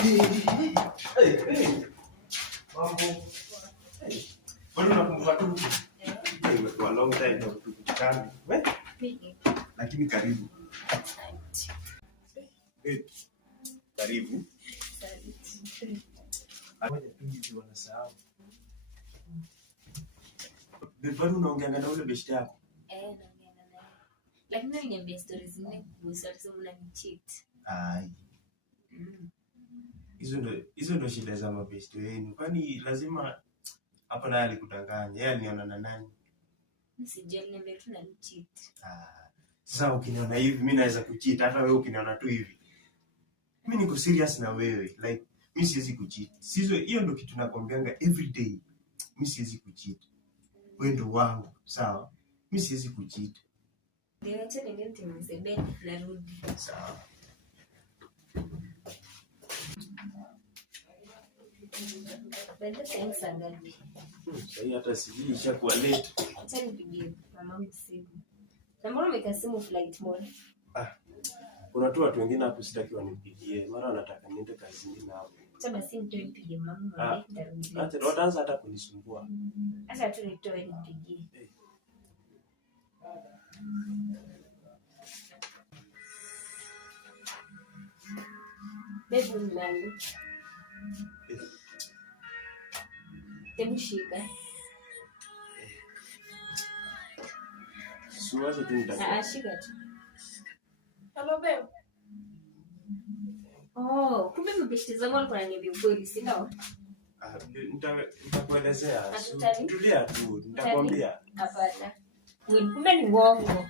Hey. Mambo. Hey. Bado nakumbuka tu. Imekuwa long time na tukutane. Lakini karibu. Karibu. Ngoja tu hivi wanasahau. Bado unaongea na ule beshte yako? Naongea naye. Lakini niambie stories zingine kuhusu alisema unanicheat. Ai. Hizo ndo shida za mabeshte wenu. Kwani lazima hapa naye alikudanganya. Yeye aliona na nani? Sijui niambie tu unanicheat. Sasa ukiniona hivi mimi naweza kucheat hata wewe ukiniona tu hivi. Mimi niko serious na wewe. Like mimi siwezi kucheat. Sizo hiyo ndo kitu nakwambianga every day. Mimi siwezi kucheat. Wewe ndo wangu, sawa? Mimi siwezi kucheat. Ndio acha ningine nimsebe narudi. Sawa. Baada thanks again. Sasa hata sijui ishakuwa late. Acha nipigie mamangu simu. Na mbona umeka simu flight mode? Kuna tu watu wengine hapo sitaki wanipigie. Mara wanataka niende kazini nao. Acha basi nitoe nipigie mama nitarudi. Acha wataanza hata kunisumbua. Acha tu nitoe nipigie. Bebu mlango. Hebu shika. Siwaze tu nitaka. Shika tu. Hello babe. Kumbe mbeshte zangu walikuwa wananiambia ukweli, si ndio? Nitakuelezea. Tulia tu, nitakwambia. Hapana. Kumbe ni uongo.